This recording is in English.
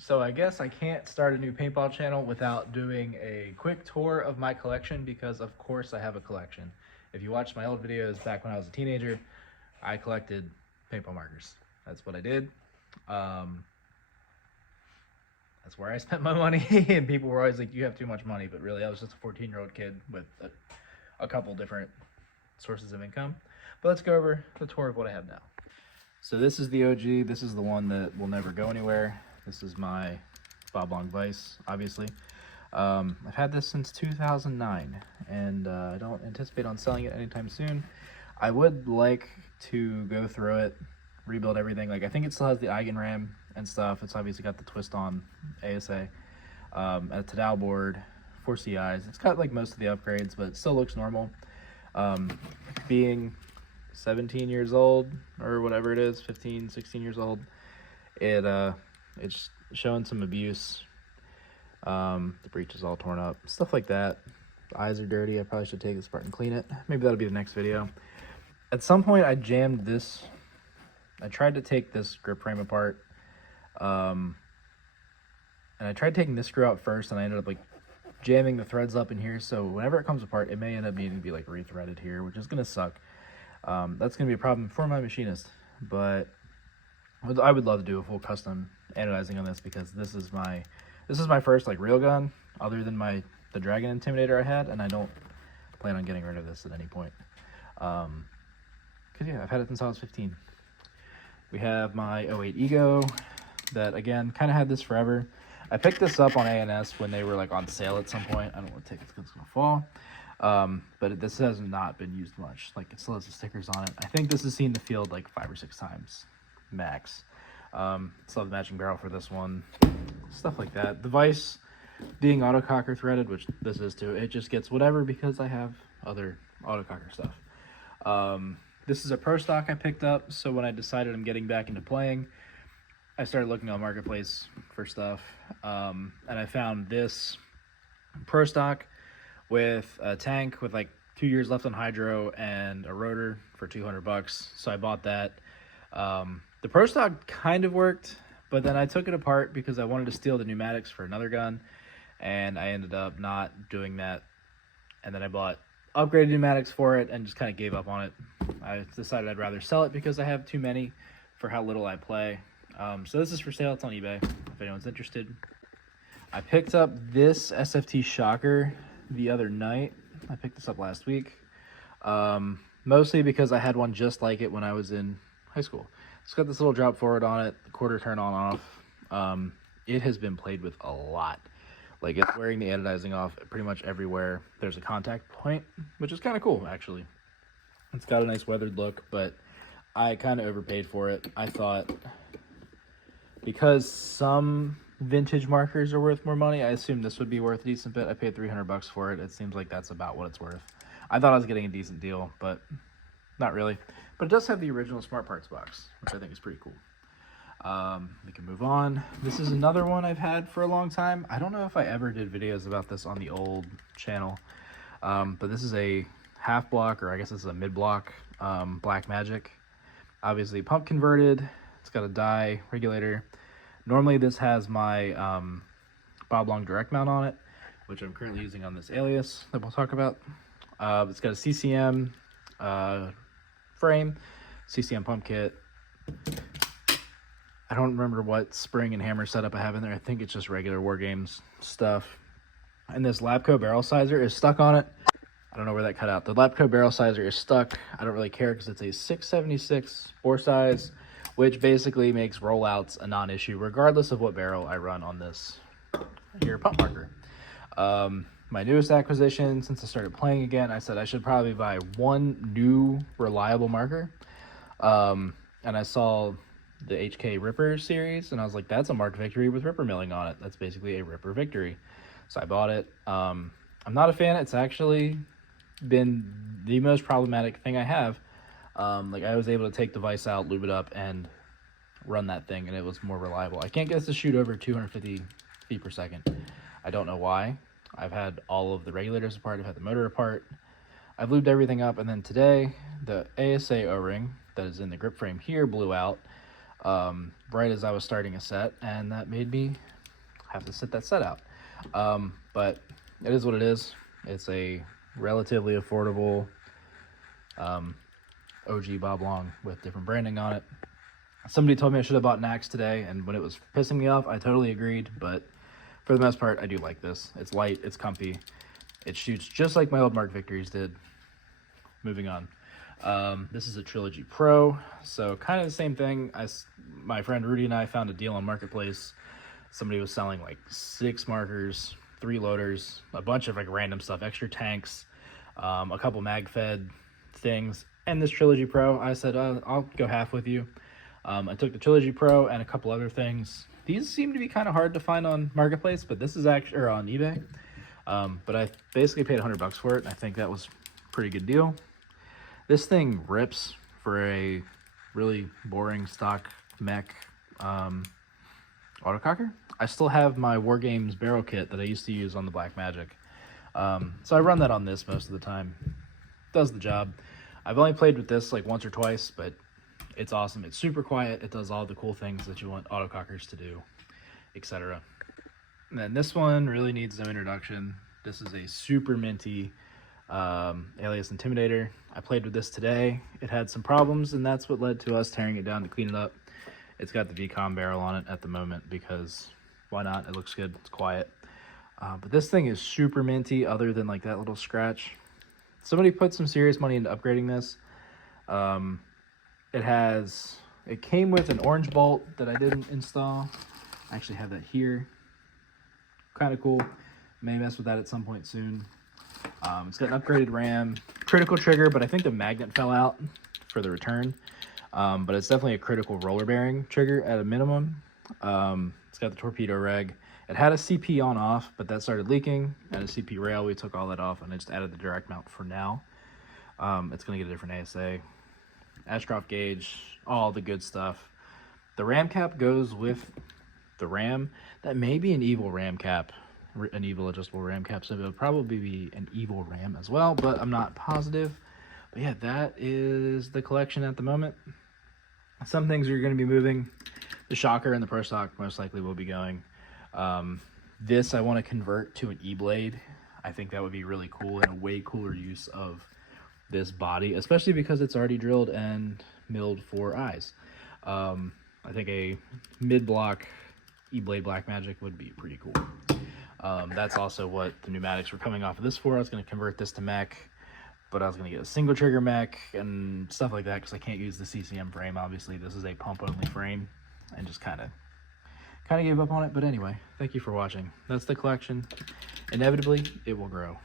So I guess I can't start a new paintball channel without doing a quick tour of my collection because of course I have a collection. If you watch my old videos back when I was a teenager, I collected paintball markers. That's what I did. That's where I spent my money and people were always like, you have too much money, but really I was just a 14-year-old kid with a couple different sources of income. But let's go over the tour of what I have now. So this is the OG. This is the one that will never go anywhere. This is my Bob Long Vice, obviously. I've had this since 2009, and I don't anticipate on selling it anytime soon. I would like to go through it, rebuild everything. Like, I think it still has the Eigenram and stuff. It's obviously got the twist-on ASA, a Tadal board, 4 CIs. It's got like most of the upgrades, but it still looks normal. Being 17 years old or whatever it is, 15, 16 years old, it's showing some abuse. The breech is all torn up, stuff like that. The eyes are dirty. I probably should take this apart and clean it. Maybe that'll be the next video. At some point I jammed this. I tried to take this grip frame apart, and I tried taking this screw out first, and I ended up like jamming the threads up in here, so whenever it comes apart it may end up needing to be like rethreaded here, which is gonna suck. That's gonna be a problem for my machinist, but I would love to do a full custom anodizing on this because this is my first like real gun other than the Dragon Intimidator I had, and I don't plan on getting rid of this at any point. Cause yeah, I've had it since I was 15. We have my 08 Ego that again kind of had this forever. I picked this up on ANS when they were like on sale at some point. I don't want to take it because it's gonna fall. But this has not been used much. Like, it still has the stickers on it. I think this has seen the field like 5 or 6 times max. Still have the matching barrel for this one, stuff like that. The Vice being autococker threaded, which this is too, it just gets whatever because I have other autococker stuff. This is a pro stock I picked up, so when I decided I'm getting back into playing, I started looking on Marketplace for stuff, and I found this pro stock with a tank with like 2 years left on hydro and a rotor for 200 bucks. So I bought that. The pro stock kind of worked, but then I took it apart because I wanted to steal the pneumatics for another gun, and I ended up not doing that. And then I bought upgraded pneumatics for it and just kind of gave up on it. I decided I'd rather sell it because I have too many for how little I play. So this is for sale. It's on eBay if anyone's interested. I picked up this SFT Shocker the other night. I picked this up last week, mostly because I had one just like it when I was in high school. It's got this little drop forward on it, quarter turn on off. It has been played with a lot. Like, it's wearing the anodizing off pretty much everywhere there's a contact point, which is kind of cool actually. It's got a nice weathered look, but I kind of overpaid for it. I thought because some vintage markers are worth more money, I assumed this would be worth a decent bit. I paid 300 bucks for it. It seems like that's about what it's worth. I thought I was getting a decent deal, but not really. But it does have the original Smart Parts box, which I think is pretty cool. We can move on. This is another one I've had for a long time. I don't know if I ever did videos about this on the old channel, but this is a half block, or I guess this is a mid block, Black Magic. Obviously pump converted. It's got a die regulator. Normally this has my Bob Long direct mount on it, which I'm currently using on this Alias that we'll talk about. It's got a CCM frame, CCM pump kit. I don't remember what spring and hammer setup I have in there. I think it's just regular War Games stuff. And this Labco barrel sizer is stuck on it. I don't know where that cut out. The Labco barrel sizer is stuck. I don't really care because it's a 676 bore size, which basically makes rollouts a non-issue regardless of what barrel I run on this here pump marker. My newest acquisition, since I started playing again, I said I should probably buy one new reliable marker. And I saw the HK Ripper series, and I was like, that's a Mark Victory with Ripper milling on it. That's basically a Ripper Victory. So I bought it. I'm not a fan. It's actually been the most problematic thing I have. Like, I was able to take the vise out, lube it up, and run that thing, and it was more reliable. I can't get this to shoot over 250 feet per second. I don't know why. I've had all of the regulators apart. I've had the motor apart. I've lubed everything up, and then today, the ASA O-ring that is in the grip frame here blew out right as I was starting a set, and that made me have to sit that set out. But it is what it is. It's a relatively affordable OG Bob Long with different branding on it. Somebody told me I should have bought an axe today, and when it was pissing me off, I totally agreed, but for the most part, I do like this. It's light, it's comfy, it shoots just like my old Mark Victories did. Moving on. This is a Trilogy Pro, so kind of the same thing. My friend Rudy and I found a deal on Marketplace. Somebody was selling like 6 markers, 3 loaders, a bunch of like random stuff, extra tanks, a couple mag-fed things, and this Trilogy Pro. I said, I'll go half with you. I took the Trilogy Pro and a couple other things. These seem to be kind of hard to find on Marketplace, but this is actually, or on eBay. But I basically paid $100 for it, and I think that was a pretty good deal. This thing rips for a really boring stock mech autococker. I still have my War Games barrel kit that I used to use on the Black Magic. So I run that on this most of the time. Does the job. I've only played with this like once or twice, but it's awesome. It's super quiet. It does all the cool things that you want autocockers to do, etc. And then this one really needs no introduction. This is a super minty Alias Intimidator. I played with this today. It had some problems, and that's what led to us tearing it down to clean it up. It's got the VCOM barrel on it at the moment because why not? It looks good. It's quiet. But this thing is super minty other than like that little scratch. Somebody put some serious money into upgrading this. It came with an orange bolt that I didn't install. I actually have that here. Kind of cool. May mess with that at some point soon. It's got an upgraded RAM, critical trigger, but I think the magnet fell out for the return. But it's definitely a critical roller bearing trigger at a minimum. It's got the torpedo reg. It had a CP on off, but that started leaking. And a CP rail, we took all that off, and I just added the direct mount for now. It's going to get a different ASA. Ashcroft gauge, all the good stuff. The RAM cap goes with the RAM. That may be an evil RAM cap, an evil adjustable RAM cap, so it'll probably be an evil RAM as well, but I'm not positive. But yeah, that is the collection at the moment. Some things are going to be moving. The Shocker and the Pro Stock most likely will be going. This I want to convert to an E-blade. I think that would be really cool and a way cooler use of this body, especially because it's already drilled and milled for eyes. I think a mid-block E-blade Black Magic would be pretty cool. That's also what the pneumatics were coming off of this for. I was going to convert this to mech, but I was going to get a single trigger mech and stuff like that because I can't use the CCM frame. Obviously, this is a pump-only frame, and just kind of gave up on it. But anyway, thank you for watching. That's the collection. Inevitably, it will grow.